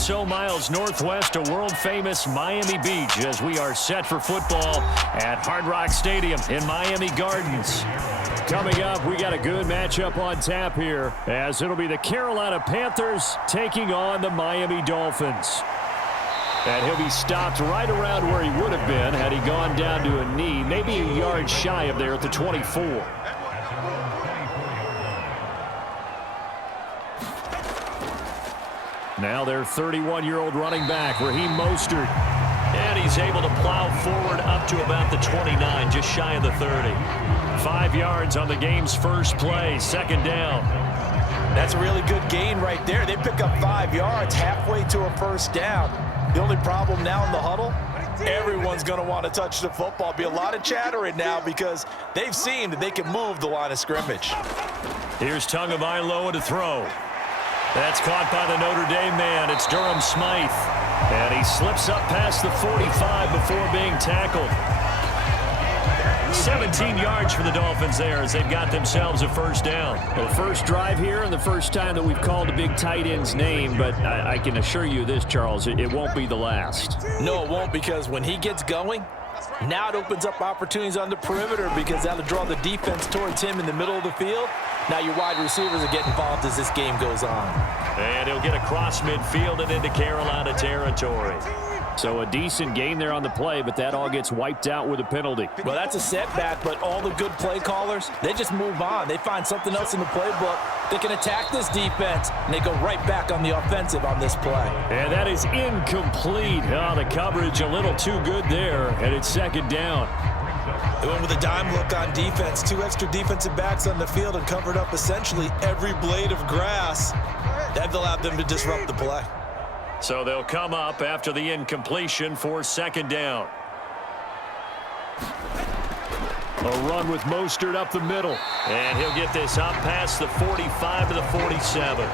so miles northwest of world-famous Miami Beach as we are set for football at Hard Rock Stadium in Miami Gardens. Coming up, we got a good matchup on tap here as it'll be the Carolina Panthers taking on the Miami Dolphins. And he'll be stopped right around where he would have been had he gone down to a knee, maybe a yard shy of there at the 24. Now their 31-year-old running back, Raheem Mostert. And he's able to plow forward up to about the 29, just shy of the 30. 5 yards on the game's first play, second down. That's a really good gain right there. They pick up 5 yards halfway to a first down. The only problem now in the huddle, everyone's going to want to touch the football. Be a lot of chattering now because they've seen that they can move the line of scrimmage. Here's Tagovailoa to throw. That's caught by the Notre Dame man. It's Durham Smythe. And he slips up past the 45 before being tackled. 17 yards for the Dolphins there as they've got themselves a first down. The first drive here and the first time that we've called a big tight end's name, but I can assure you this, Charles, it won't be the last. No, it won't, because when he gets going, now it opens up opportunities on the perimeter because that'll draw the defense towards him in the middle of the field. Now your wide receivers are getting involved as this game goes on. And he'll get across midfield and into Carolina territory. So a decent gain there on the play, but that all gets wiped out with a penalty. Well, that's a setback, but all the good play callers, they just move on. They find something else in the playbook. They can attack this defense, and they go right back on the offensive on this play. And that is incomplete. Oh, the coverage a little too good there, and it's second down. They went with a dime look on defense. 2 extra defensive backs on the field and covered up essentially every blade of grass. That allowed them to disrupt the play. So they'll come up after the incompletion for second down. A run with Mostert up the middle. And he'll get this up past the 45 to the 47.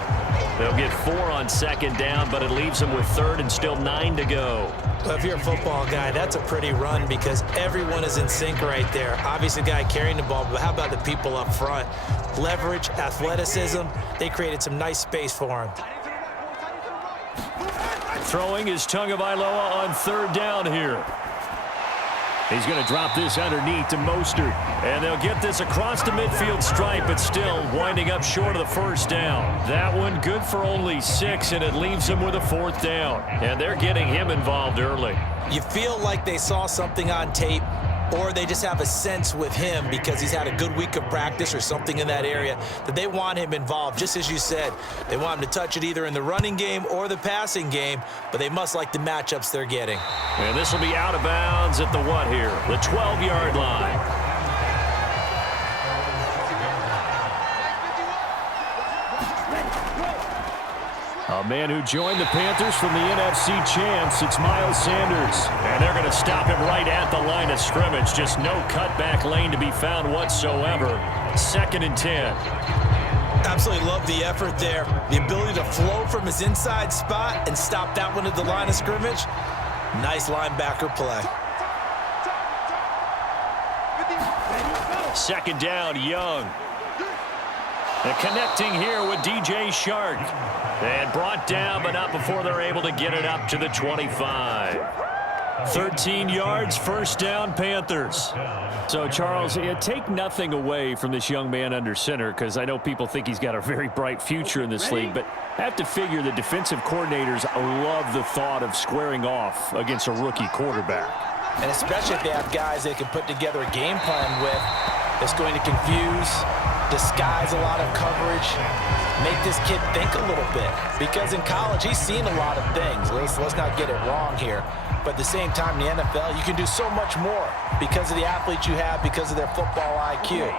They'll get 4 on second down, but it leaves them with third and still 9 to go. Well, if you're a football guy, that's a pretty run because everyone is in sync right there. Obviously, the guy carrying the ball, but how about the people up front? Leverage, athleticism, they created some nice space for him. Throwing is Tagovailoa on third down here. He's going to drop this underneath to Mostert. And they'll get this across the midfield stripe, but still winding up short of the first down. That one good for only 6, and it leaves them with a fourth down. And they're getting him involved early. You feel like they saw something on tape, or they just have a sense with him because he's had a good week of practice or something in that area that they want him involved. Just as you said, they want him to touch it either in the running game or the passing game, but they must like the matchups they're getting. And this will be out of bounds at the what here? The 12-yard line. A man who joined the Panthers from the NFC champs, it's Miles Sanders. And they're going to stop him right at the line of scrimmage. Just no cutback lane to be found whatsoever. 2nd and 10. Absolutely love the effort there. The ability to flow from his inside spot and stop that one at the line of scrimmage. Nice linebacker play. 2nd down, Young. And connecting here with DJ Shark. And brought down, but not before they're able to get it up to the 25. 13 yards, first down, Panthers. So, Charles, take nothing away from this young man under center, because I know people think he's got a very bright future in this league, but I have to figure the defensive coordinators love the thought of squaring off against a rookie quarterback. And especially if they have guys they can put together a game plan with that's going to confuse, disguise a lot of coverage, make this kid think a little bit. Because in college, he's seen a lot of things. Let's not get it wrong here. But at the same time, in the NFL, you can do so much more because of the athletes you have, because of their football IQ.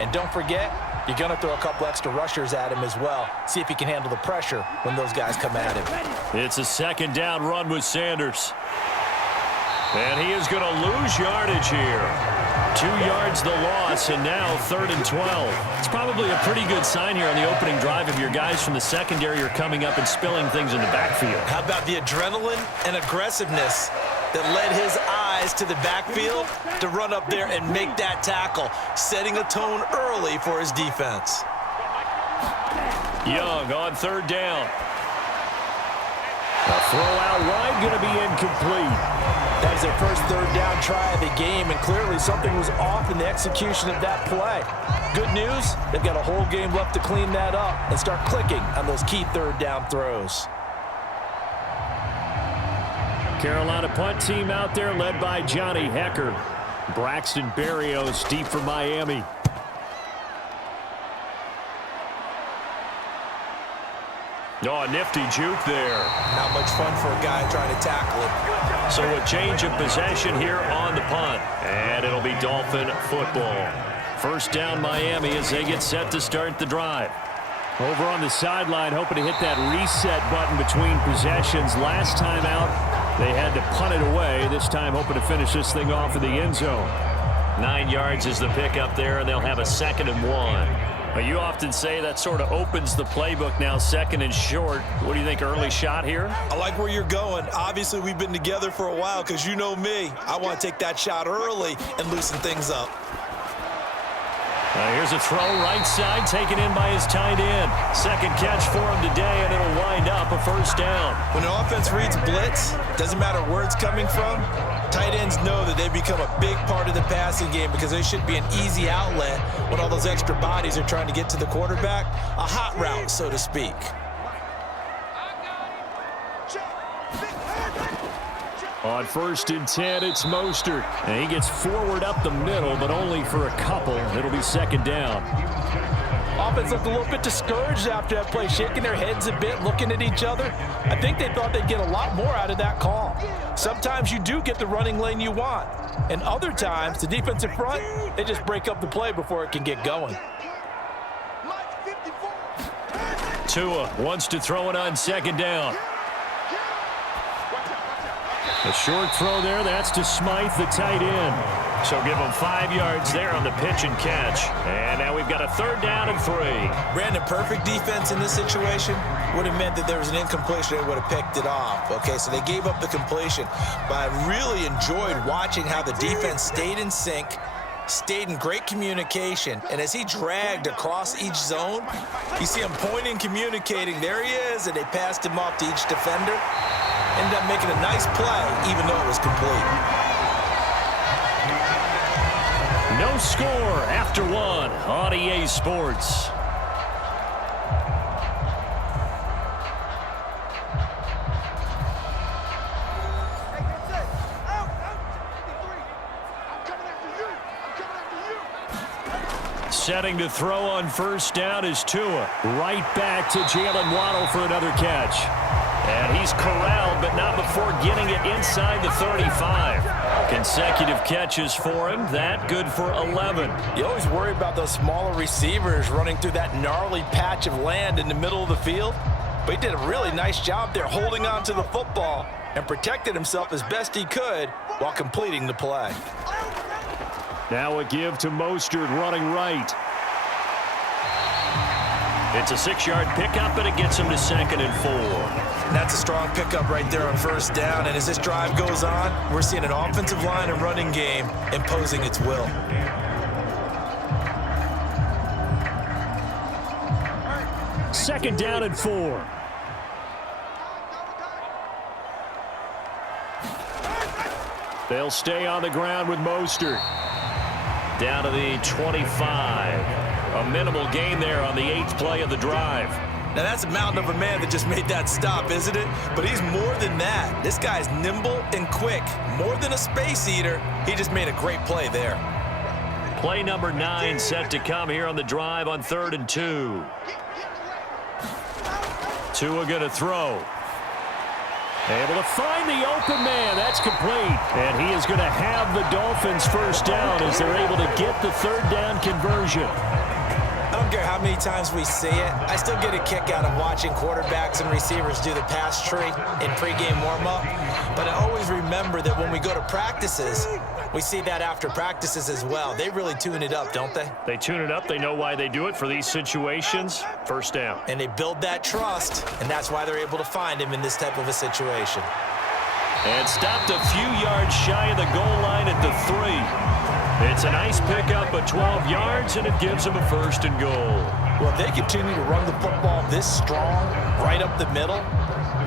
And don't forget, you're going to throw a couple extra rushers at him as well. See if he can handle the pressure when those guys come at him. It's a 2nd down run with Sanders. And he is going to lose yardage here. 2 yards the loss, and now 3rd and 12. It's probably a pretty good sign here on the opening drive if your guys from the secondary are coming up and spilling things in the backfield. How about the adrenaline and aggressiveness that led his eyes to the backfield to run up there and make that tackle, setting a tone early for his defense. Young on 3rd down. A Throw out wide, going to be incomplete. That was their first third down try of the game, and clearly something was off in the execution of that play. Good news, they've got a whole game left to clean that up and start clicking on those key third down throws. Carolina punt team out there led by Johnny Hecker. Braxton Berrios deep for Miami. Oh, a nifty juke there. Not much fun for a guy trying to tackle it. So a change of possession here on the punt. And it'll be Dolphin football. First down Miami as they get set to start the drive. Over on the sideline, hoping to hit that reset button between possessions. Last time out, they had to punt it away. This time hoping to finish this thing off in the end zone. 9 yards is the pickup there, and they'll have a 2nd and 1. But you often say that sort of opens the playbook now, 2nd and short. What do you think, early shot here? I like where you're going. Obviously, we've been together for a while because you know me. I want to take that shot early and loosen things up. Here's a throw right side taken in by his tight end. Second catch for him today, and it'll wind up a first down. When an offense reads blitz, doesn't matter where it's coming from, tight ends know that they become a big part of the passing game because they should be an easy outlet when all those extra bodies are trying to get to the quarterback. A hot route, so to speak. On 1st and 10, it's Mostert. And he gets forward up the middle, but only for a couple. It'll be 2nd down. Offense looked a little bit discouraged after that play, shaking their heads a bit, looking at each other. I think they thought they'd get a lot more out of that call. Sometimes you do get the running lane you want. And other times, the defensive front, they just break up the play before it can get going. Tua wants to throw it on 2nd down. A short throw there, that's to Smythe, the tight end. So give him 5 yards there on the pitch and catch. And now we've got a 3rd down and 3. Brandon, perfect defense in this situation would have meant that there was an incompletion. They would have picked it off. Okay, so they gave up the completion. But I really enjoyed watching how the defense stayed in sync, stayed in great communication, and as he dragged across each zone, you see him pointing, communicating. There he is, and they passed him off to each defender. Ended up making a nice play, even though it was complete. No score after 1 on EA Sports. Setting to throw on 1st down is Tua. Right back to Jalen Waddle for another catch. And he's corralled, but not before getting it inside the 35. Consecutive catches for him. That good for 11. You always worry about those smaller receivers running through that gnarly patch of land in the middle of the field. But he did a really nice job there holding on to the football and protected himself as best he could while completing the play. Now a give to Mostert running right. It's a 6-yard pickup, and it gets him to 2nd and 4. That's a strong pickup right there on 1st down. And as this drive goes on, we're seeing an offensive line and running game imposing its will. Second down and 4. They'll stay on the ground with Mostert. Down to the 25. A minimal gain there on the 8th play of the drive. Now, that's a mountain of a man that just made that stop, isn't it? But he's more than that. This guy's nimble and quick. More than a space eater. He just made a great play there. Play number 9 set to come here on the drive on 3rd and 2. Tua going to throw. Able to find the open man. That's complete. And he is going to have the Dolphins 1st down as they're able to get the 3rd down conversion. I don't care how many times we see it. I still get a kick out of watching quarterbacks and receivers do the pass tree in pregame warm-up. But I always remember that when we go to practices, we see that after practices as well. They really tune it up, don't they? They tune it up. They know why they do it for these situations. 1st down. And they build that trust, and that's why they're able to find him in this type of a situation. And stopped a few yards shy of the goal line at the 3. It's a nice pickup of 12 yards, and it gives them a 1st and goal. Well, if they continue to run the football this strong, right up the middle,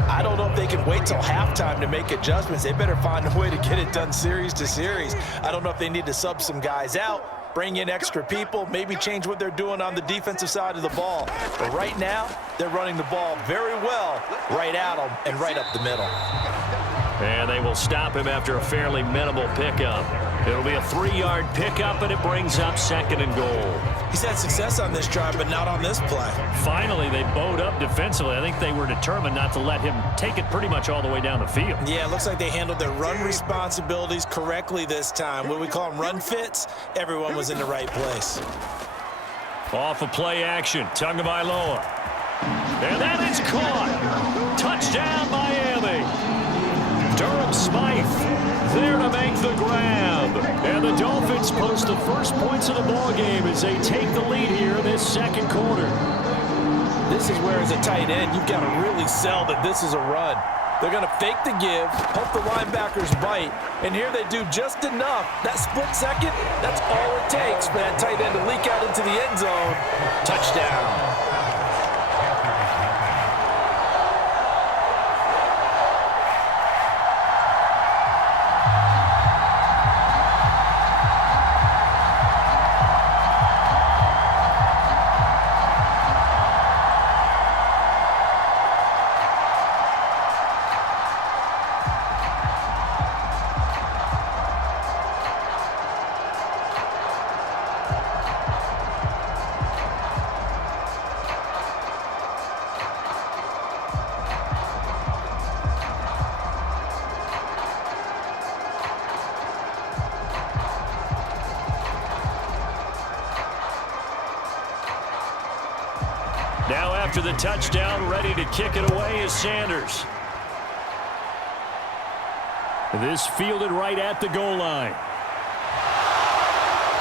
I don't know if they can wait till halftime to make adjustments. They better find a way to get it done series to series. I don't know if they need to sub some guys out, bring in extra people, maybe change what they're doing on the defensive side of the ball. But right now, they're running the ball very well right at them and right up the middle. And they will stop him after a fairly minimal pickup. It'll be a 3-yard pickup, and it brings up 2nd and goal. He's had success on this drive, but not on this play. Finally, they bowed up defensively. I think they were determined not to let him take it pretty much all the way down the field. Yeah, it looks like they handled their run responsibilities correctly this time. What we call them run fits, everyone was in the right place. Off of play action, Tagovailoa. And that is caught. Touchdown, Miami. Durham Smythe there to make the grab. And the Dolphins post the first points of the ballgame as they take the lead here in this second quarter. This is where, as a tight end, you've got to really sell that this is a run. They're going to fake the give, hope the linebackers bite, and here they do just enough. That split second, that's all it takes for that tight end to leak out into the end zone. Touchdown. Now after the touchdown, ready to kick it away is Sanders. This fielded right at the goal line.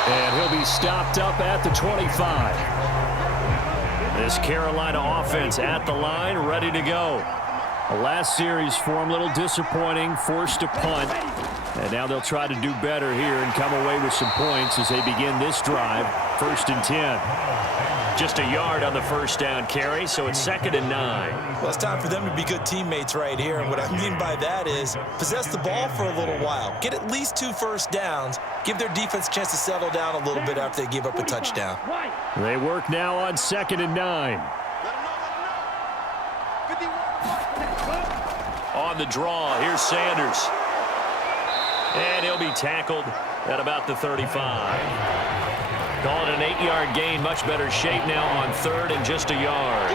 And he'll be stopped up at the 25. This Carolina offense at the line, ready to go. The last series for him, a little disappointing, forced a punt. And now they'll try to do better here and come away with some points as they begin this drive, 1st and 10. Just a yard on the first down carry, so it's 2nd and 9. Well, it's time for them to be good teammates right here. And what I mean by that is possess the ball for a little while. Get at least 2 first downs. Give their defense a chance to settle down a little bit after they give up a touchdown. They work now on 2nd and 9. On the draw, here's Sanders. And he'll be tackled at about the 35. Call it an 8-yard gain. Much better shape now on 3rd and just a yard.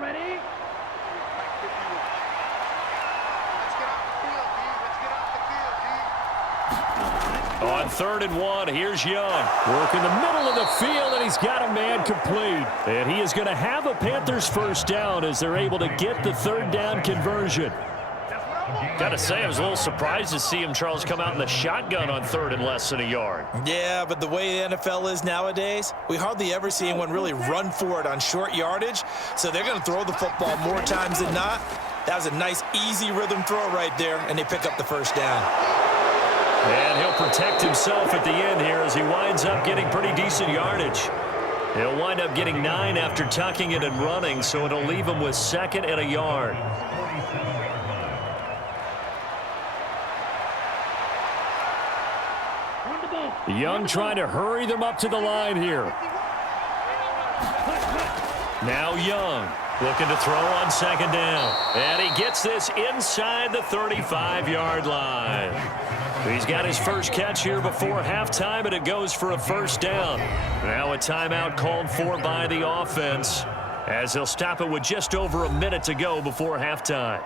Ready? On 3rd and 1, here's Young. Work in the middle of the field, and he's got a man complete. And he is going to have a Panthers first down as they're able to get the 3rd down conversion. Got to say, I was a little surprised to see him, Charles, come out in the shotgun on 3rd and less than a yard. Yeah, but the way the NFL is nowadays, we hardly ever see anyone really run for it on short yardage. So they're going to throw the football more times than not. That was a nice, easy rhythm throw right there, and they pick up the first down. And he'll protect himself at the end here as he winds up getting pretty decent yardage. He'll wind up getting 9 after tucking it and running, so it'll leave him with 2nd and a yard. Young trying to hurry them up to the line here. Now Young looking to throw on 2nd down. And he gets this inside the 35-yard line. He's got his first catch here before halftime, and it goes for a first down. Now a timeout called for by the offense as he'll stop it with just over a minute to go before halftime.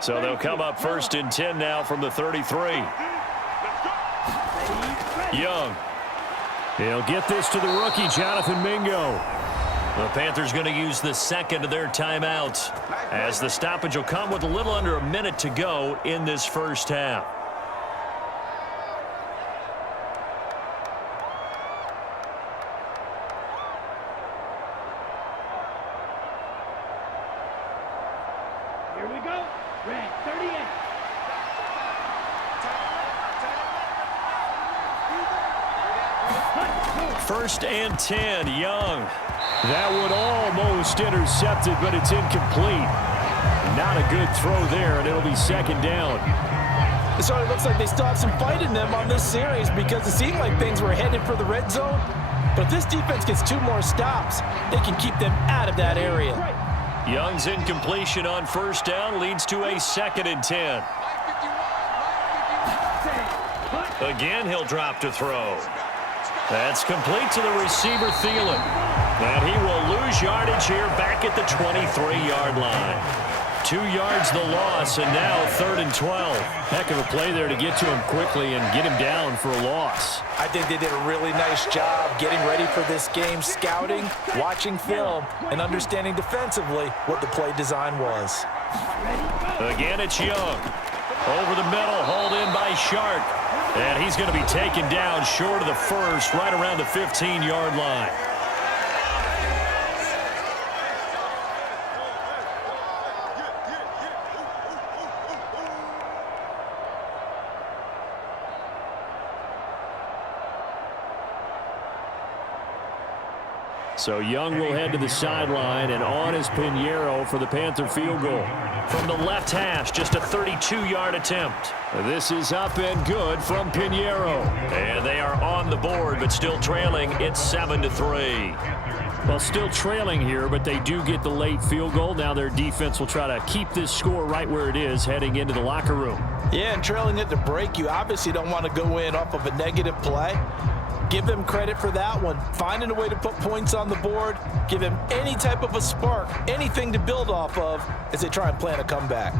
So they'll come up 1st and 10 now from the 33. Young. He'll get this to the rookie, Jonathan Mingo. The Panthers going to use the second of their timeouts, as the stoppage will come with a little under a minute to go in this first half. Here we go. Red 38. First and 10, Young. That one almost intercepted, but it's incomplete. Not a good throw there, and it'll be second down. So it looks like they still have some fight in them on this series because it seemed like things were headed for the red zone. But if this defense gets 2 more stops, they can keep them out of that area. Young's incompletion on first down leads to a second and 10. Again, he'll drop to throw. That's complete to the receiver, Thielen. And he will lose yardage here back at the 23-yard line. 2 yards the loss, and now 3rd and 12. Heck of a play there to get to him quickly and get him down for a loss. I think they did a really nice job getting ready for this game, scouting, watching film, and understanding defensively what the play design was. Again, it's Young. Over the middle, hauled in by Shark. And he's going to be taken down short of the first, right around the 15-yard line. So Young will head to the sideline, and on is Pinheiro for the Panther field goal. From the left hash, just a 32-yard attempt. This is up and good from Pinheiro. And they are on the board, but still trailing. It's 7-3. Well, still trailing here, but they do get the late field goal. Now their defense will try to keep this score right where it is heading into the locker room. Yeah, and trailing at the break, you obviously don't want to go in off of a negative play. Give them credit for that one. Finding a way to put points on the board, give them any type of a spark, anything to build off of as they try and plan a comeback.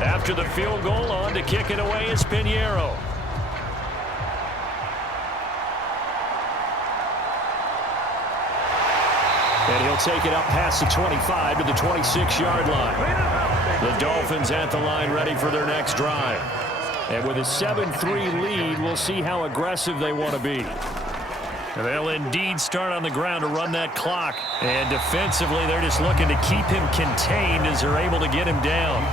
After the field goal, on to kick it away is Pinheiro. And he'll take it up past the 25 to the 26-yard line. The Dolphins at the line ready for their next drive. And with a 7-3 lead, we'll see how aggressive they want to be. They'll indeed start on the ground to run that clock. And defensively, they're just looking to keep him contained as they're able to get him down.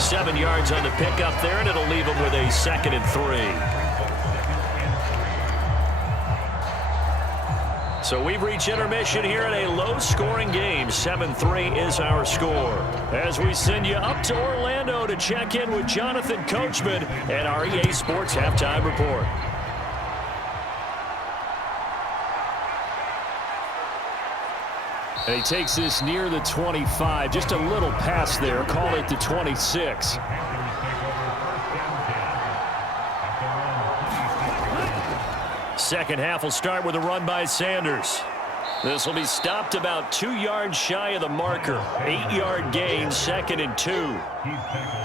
7 yards on the pickup there, and it'll leave him with a 2nd and 3. So we've reached intermission here in a low-scoring game. 7-3 is our score. As we send you up to Orlando to check in with Jonathan Coachman and our EA Sports Halftime Report. And he takes this near the 25, just a little pass there, call it the 26. Second half will start with a run by Sanders. This will be stopped about 2 yards shy of the marker. 8-yard gain, 2nd and 2. He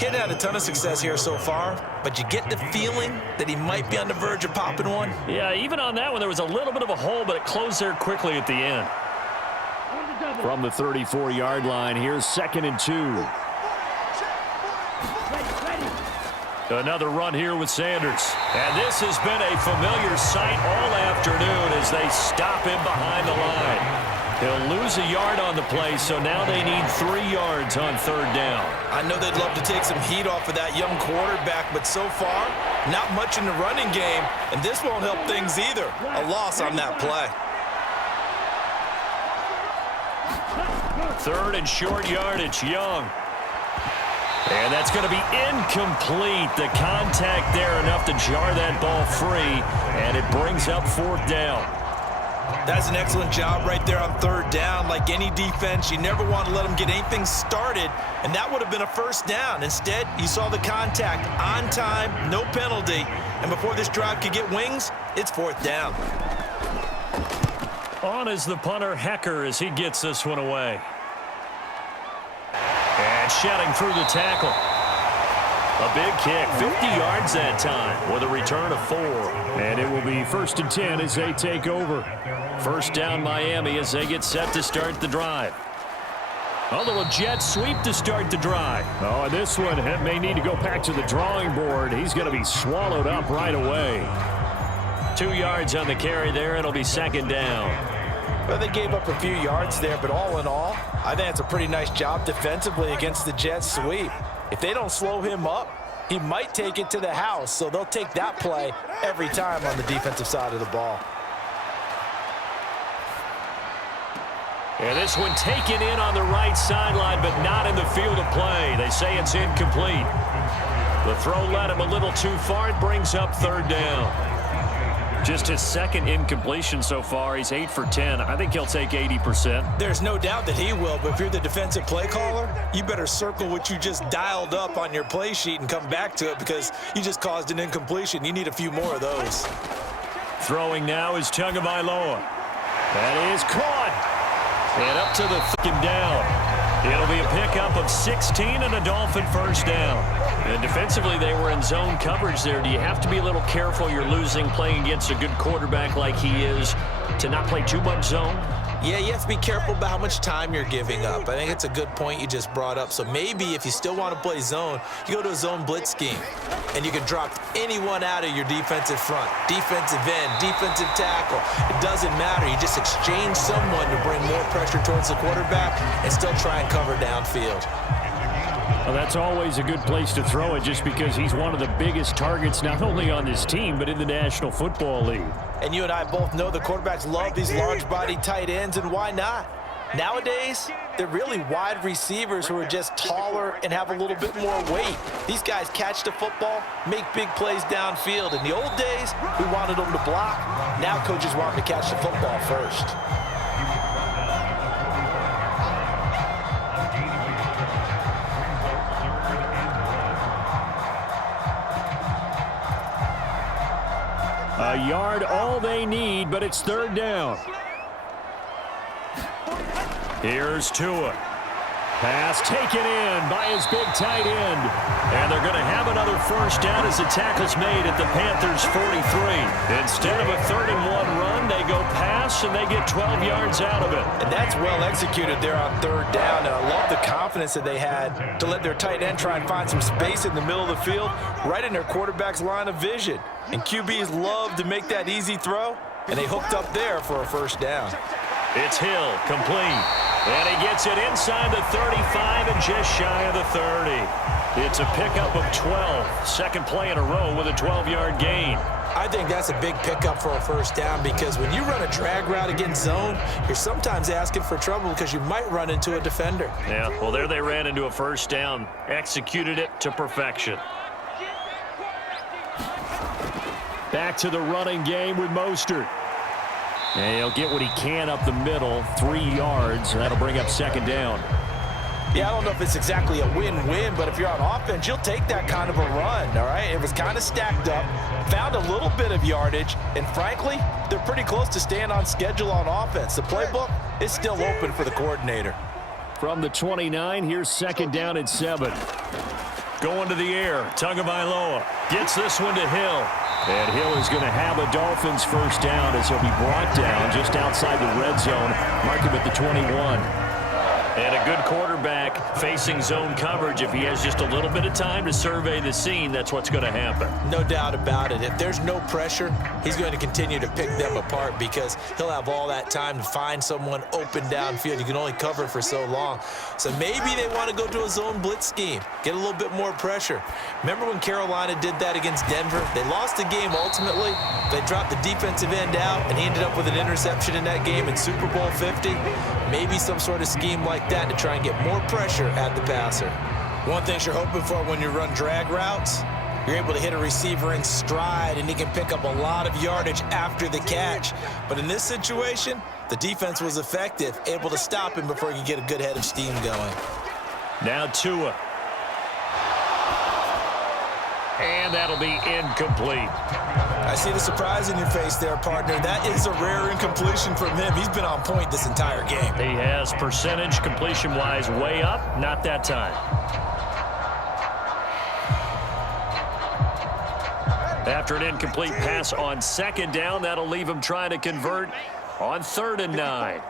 hadn't had a ton of success here so far, but you get the feeling that he might be on the verge of popping one. Yeah, even on that one, there was a little bit of a hole, but it closed there quickly at the end. From the 34-yard line, here's 2nd and 2. Another run here with Sanders. And this has been a familiar sight all afternoon as they stop him behind the line. He'll lose a yard on the play, so now they need 3 yards on 3rd down. I know they'd love to take some heat off of that young quarterback, but so far, not much in the running game, and this won't help things either. A loss on that play. 3rd and short yardage, Young. And that's going to be incomplete. The contact there enough to jar that ball free, and it brings up 4th down. That's an excellent job right there on third down. Like any defense, you never want to let them get anything started, and that would have been a first down. Instead, you saw the contact on time, no penalty, and before this drive could get wings, it's fourth down. On is the punter, Hecker, as he gets this one away. And shedding through the tackle. A big kick, 50 yards that time with a return of 4. And it will be 1st and 10 as they take over. First down Miami as they get set to start the drive. A little jet sweep to start the drive. Oh, and this one may need to go back to the drawing board. He's going to be swallowed up right away. 2 yards on the carry there. It'll be second down. Well, they gave up a few yards there, but all in all, I think it's a pretty nice job defensively against the jet sweep. If they don't slow him up, he might take it to the house, so they'll take that play every time on the defensive side of the ball. And this one taken in on the right sideline, but not in the field of play. They say it's incomplete. The throw led him a little too far. It brings up third down. Just his second incompletion so far. He's 8 for 10. I think he'll take 80%. There's no doubt that he will, but if you're the defensive play caller, you better circle what you just dialed up on your play sheet and come back to it because you just caused an incompletion. You need a few more of those. Throwing now is Tagovailoa. That is caught. And up to the f***ing down. It'll be a pickup of 16 and a Dolphin first down. And defensively, they were in zone coverage there. Do you have to be a little careful? You're losing playing against a good quarterback like he is to not play too much zone? Yeah, you have to be careful about how much time you're giving up. I think it's a good point you just brought up. So maybe if you still want to play zone, you go to a zone blitz scheme, and you can drop anyone out of your defensive front, defensive end, defensive tackle. It doesn't matter. You just exchange someone to bring more pressure towards the quarterback and still try and cover downfield. Well, that's always a good place to throw it just because he's one of the biggest targets not only on this team but in the National Football League. And you and I both know the quarterbacks love these large-body tight ends, and why not? Nowadays, they're really wide receivers who are just taller and have a little bit more weight. These guys catch the football, make big plays downfield. In the old days, we wanted them to block. Now coaches want them to catch the football first. A yard all they need, but it's third down. Here's Tua. Pass taken in by his big tight end. And they're going to have another first down as the tackle's made at the Panthers' 43. Instead of a 3rd-and-1 run, they go pass, and they get 12 yards out of it. And that's well executed there on third down. And I love the confidence that they had to let their tight end try and find some space in the middle of the field, right in their quarterback's line of vision. And QBs love to make that easy throw, and they hooked up there for a first down. It's Hill, complete. And he gets it inside the 35 and just shy of the 30. It's a pickup of 12. Second play in a row with a 12-yard gain. I think that's a big pickup for a first down because when you run a drag route against zone, you're sometimes asking for trouble because you might run into a defender. Yeah, well, there they ran into a first down. Executed it to perfection. Back to the running game with Mostert. And he'll get what he can up the middle, 3 yards. That'll bring up second down. Yeah, I don't know if it's exactly a win-win, but if you're on offense, you'll take that kind of a run, all right? It was kind of stacked up, found a little bit of yardage, and frankly, they're pretty close to staying on schedule on offense. The playbook is still open for the coordinator. From the 29, here's second down and 7. Going to the air, Tagovailoa gets this one to Hill. And Hill is going to have a Dolphins first down as he'll be brought down just outside the red zone. Mark him at the 21. And a good quarterback facing zone coverage. If he has just a little bit of time to survey the scene, that's what's going to happen. No doubt about it. If there's no pressure, he's going to continue to pick them apart because he'll have all that time to find someone open downfield. You can only cover for so long. So maybe they want to go to a zone blitz scheme, get a little bit more pressure. Remember when Carolina did that against Denver? They lost the game ultimately. They dropped the defensive end out, and he ended up with an interception in that game in Super Bowl 50. Maybe some sort of scheme like that to try and get more pressure at the passer. One thing you're hoping for when you run drag routes, You're able to hit a receiver in stride, and he can pick up a lot of yardage after the catch. But in this situation, the defense was effective, able to stop him before he could get a good head of steam going. Now Tua. And that'll be incomplete. I see the surprise in your face there, partner. That is a rare incompletion from him. He's been on point this entire game. He has percentage completion-wise way up. Not that time. After an incomplete pass on second down, that'll leave him trying to convert on 3rd and 9.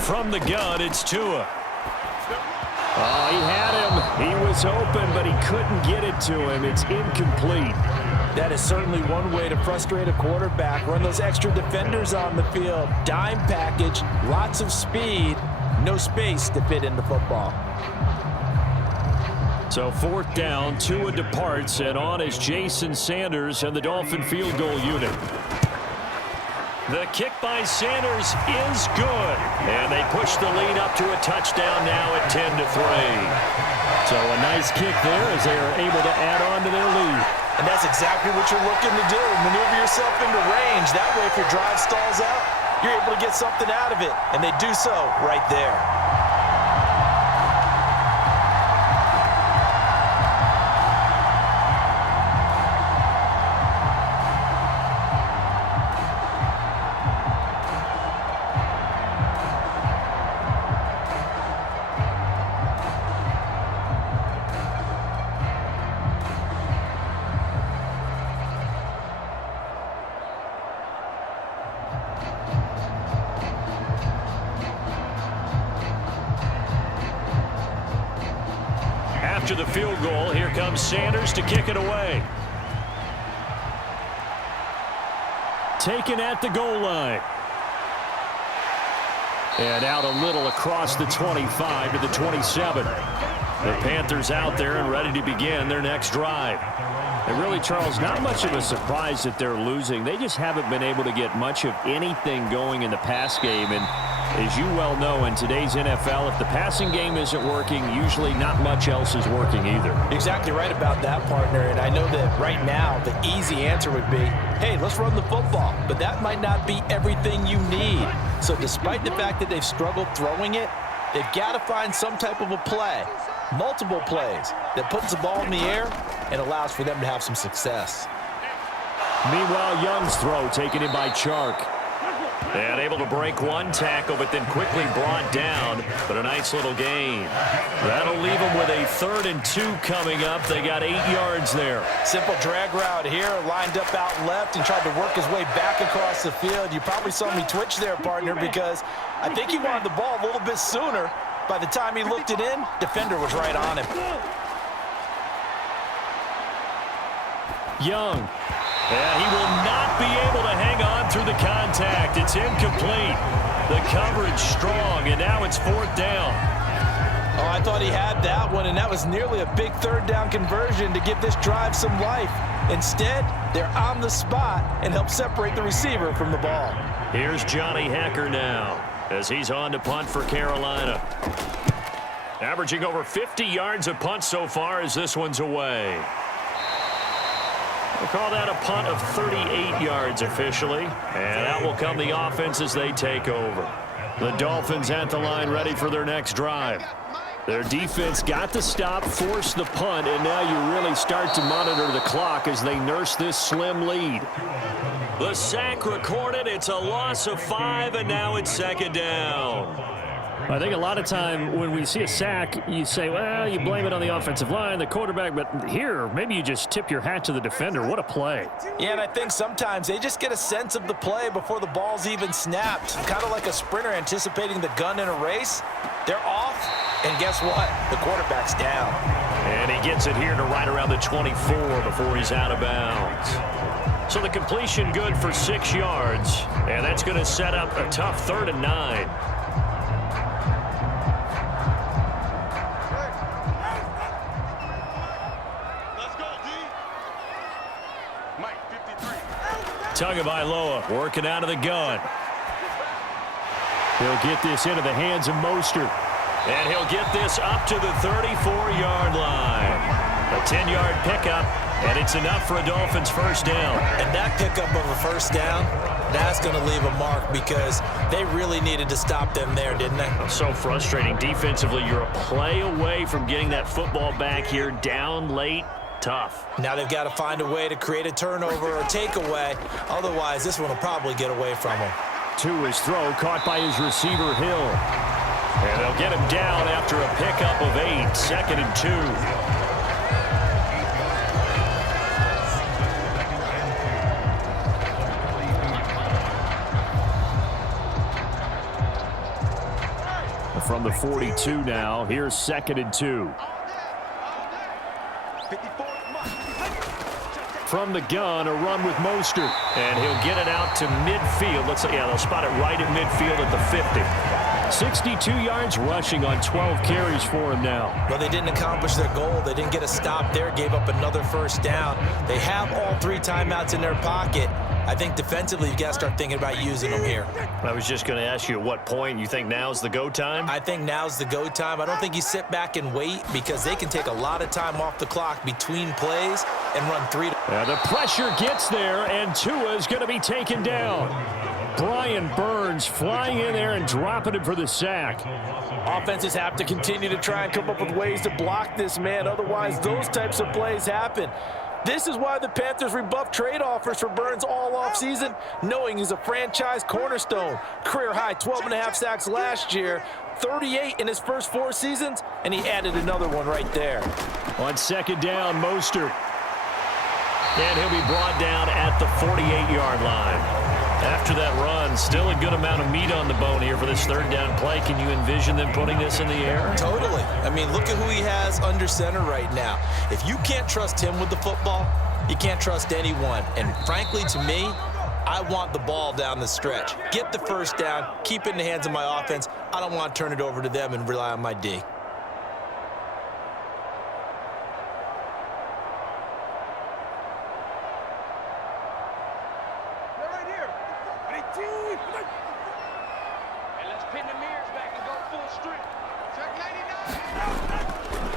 From the gun, it's Tua. Oh, he had him. He was open, but he couldn't get it to him. It's incomplete. That is certainly one way to frustrate a quarterback. Run those extra defenders on the field. Dime package, lots of speed, no space to fit in the football. So 4th down, Tua departs, and on is Jason Sanders and the Dolphin field goal unit. The kick by Sanders is good. And they push the lead up to a touchdown now at 10-3. So a nice kick there as they are able to add on to their lead. And that's exactly what you're looking to do. Maneuver yourself into range. That way, if your drive stalls out, you're able to get something out of it. And they do so right there. After the field goal, here comes Sanders to kick it away. Taken at the goal line. And out a little across the 25 to the 27. The Panthers out there and ready to begin their next drive. And really, Charles, not much of a surprise that they're losing. They just haven't been able to get much of anything going in the pass game. And as you well know, in today's NFL, if the passing game isn't working, usually not much else is working either. Exactly right about that, partner. And I know that right now the easy answer would be, hey, let's run the football. But that might not be everything you need. So despite the fact that they've struggled throwing it, they've got to find some type of a play, multiple plays, that puts the ball in the air and allows for them to have some success. Meanwhile, Young's throw taken in by Chark. And able to break one tackle, but then quickly brought down. But a nice little gain. That'll leave them with a 3rd and 2 coming up. They got 8 yards there. Simple drag route here, lined up out left and tried to work his way back across the field. You probably saw me twitch there, partner, because I think he wanted the ball a little bit sooner. By the time he looked it in, defender was right on him. Young. And he will not be able to hang on through the contact. It's incomplete. The coverage strong, and now it's 4th down. Oh, I thought he had that one, and that was nearly a big 3rd down conversion to give this drive some life. Instead, they're on the spot and help separate the receiver from the ball. Here's Johnny Hecker now as he's on to punt for Carolina. Averaging over 50 yards a punt so far as this one's away. We'll call that a punt of 38 yards officially. And out will come the offense as they take over. The Dolphins at the line ready for their next drive. Their defense got the stop, forced the punt, and now you really start to monitor the clock as they nurse this slim lead. The sack recorded. It's a loss of 5, and now it's 2nd down. I think a lot of time when we see a sack, you say, well, you blame it on the offensive line, the quarterback, but here, maybe you just tip your hat to the defender. What a play. Yeah, and I think sometimes they just get a sense of the play before the ball's even snapped. Kind of like a sprinter anticipating the gun in a race. They're off, and guess what? The quarterback's down. And he gets it here to right around the 24 before he's out of bounds. So the completion good for 6 yards, and that's going to set up a tough 3rd and 9. Tagovailoa working out of the gun. He'll get this into the hands of Mostert. And he'll get this up to the 34-yard line. A 10-yard pickup, and it's enough for a Dolphins first down. And that pickup of a first down, that's going to leave a mark because they really needed to stop them there, didn't they? So frustrating. Defensively, you're a play away from getting that football back here down late. Tough. Now they've got to find a way to create a turnover or takeaway. Otherwise, this one will probably get away from them. To his throw, caught by his receiver, Hill. And they'll get him down after a pickup of 8, 2nd and 2. From the 42 now, here's 2nd and 2. From the gun, a run with Mostert. And he'll get it out to midfield. They'll spot it right at midfield at the 50. 62 yards rushing on 12 carries for him now. Well, they didn't accomplish their goal. They didn't get a stop there, gave up another first down. They have all 3 timeouts in their pocket. I think defensively, you've got to start thinking about using them here. I was just going to ask you at what point you think now's the go time? I think now's the go time. I don't think you sit back and wait because they can take a lot of time off the clock between plays and run 3. The pressure gets there, and Tua is going to be taken down. Brian Burns flying in there and dropping him for the sack. Offenses have to continue to try and come up with ways to block this man. Otherwise, those types of plays happen. This is why the Panthers rebuffed trade offers for Burns all offseason, knowing he's a franchise cornerstone. Career-high 12.5 sacks last year, 38 in his first 4 seasons, and he added another one right there. On 2nd down, Mostert. And he'll be brought down at the 48-yard line. After that run, still a good amount of meat on the bone here for this 3rd down play. Can you envision them putting this in the air? Totally. I mean, look at who he has under center right now. If you can't trust him with the football, you can't trust anyone. And frankly, to me, I want the ball down the stretch. Get the first down, keep it in the hands of my offense. I don't want to turn it over to them and rely on my D.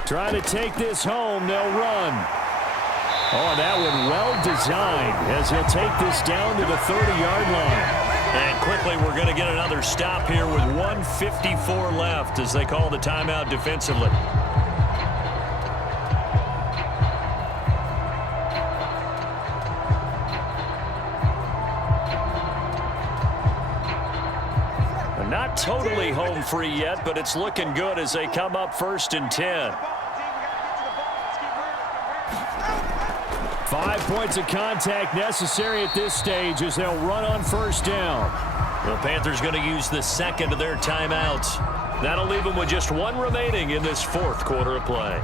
Trying to take this home, they'll run. Oh, that one well designed as he'll take this down to the 30-yard line. And quickly, we're going to get another stop here with 1:54 left as they call the timeout defensively. Not totally home free yet, but it's looking good as they come up 1st and 10. 5 points of contact necessary at this stage as they'll run on 1st down. The Panthers going to use the 2nd of their timeouts. That'll leave them with just 1 remaining in this 4th quarter of play.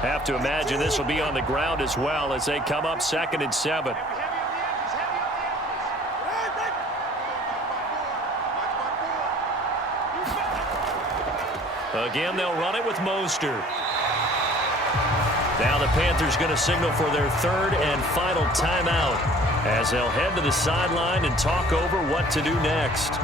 Have to imagine this will be on the ground as well as they come up 2nd and 7. Again, they'll run it with Mostert. Now the Panthers going to signal for their 3rd and final timeout as they'll head to the sideline and talk over what to do next.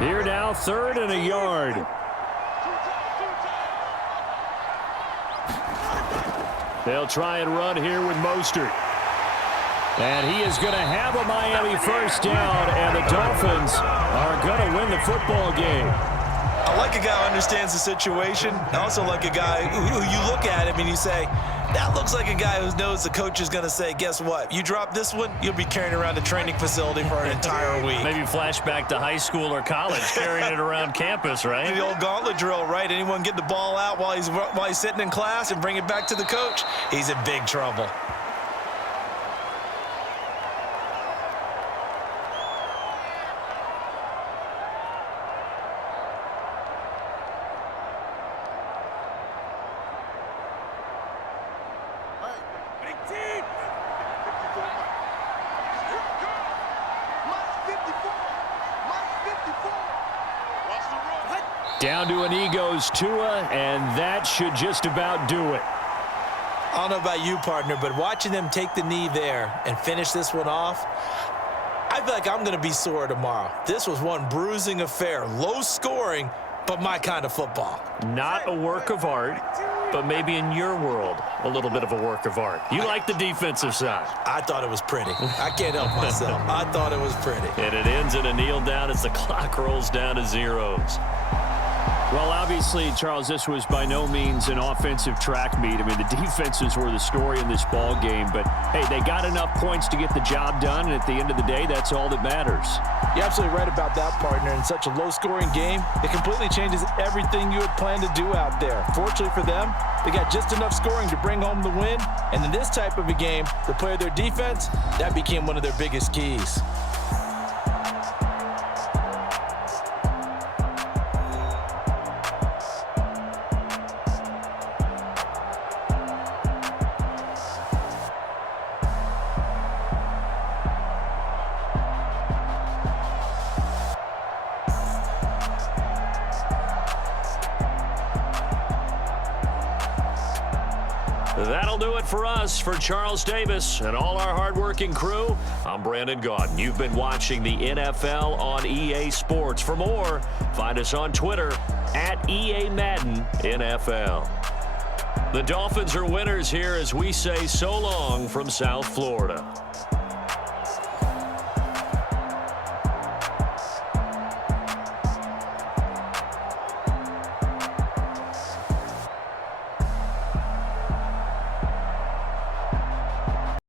Here now, 3rd and a yard. They'll try and run here with Mostert. And he is going to have a Miami first down, and the Dolphins are going to win the football game. I like a guy who understands the situation. I also like a guy who you look at him and you say, that looks like a guy who knows the coach is going to say, guess what? You drop this one, you'll be carrying around a training facility for an entire week. Maybe flashback to high school or college, carrying it around campus, right? The old gauntlet drill, right? Anyone get the ball out while he's sitting in class and bring it back to the coach? He's in big trouble. Down to a knee goes Tua, and that should just about do it. I don't know about you, partner, but watching them take the knee there and finish this one off, I feel like I'm going to be sore tomorrow. This was one bruising affair. Low scoring, but my kind of football. Not a work of art, but maybe in your world, a little bit of a work of art. You like the defensive side. I thought it was pretty. I can't help myself. I thought it was pretty. And it ends in a kneel down as the clock rolls down to zeros. Well, obviously, Charles, this was by no means an offensive track meet. I mean, the defenses were the story in this ball game. But, hey, they got enough points to get the job done. And at the end of the day, that's all that matters. You're absolutely right about that, partner. In such a low-scoring game, it completely changes everything you had planned to do out there. Fortunately for them, they got just enough scoring to bring home the win. And in this type of a game, to play their defense, that became one of their biggest keys. That'll do it for us. For Charles Davis and all our hardworking crew, I'm Brandon Gaudin. You've been watching the NFL on EA Sports. For more, find us on Twitter at EA Madden NFL. The Dolphins are winners here as we say so long from South Florida.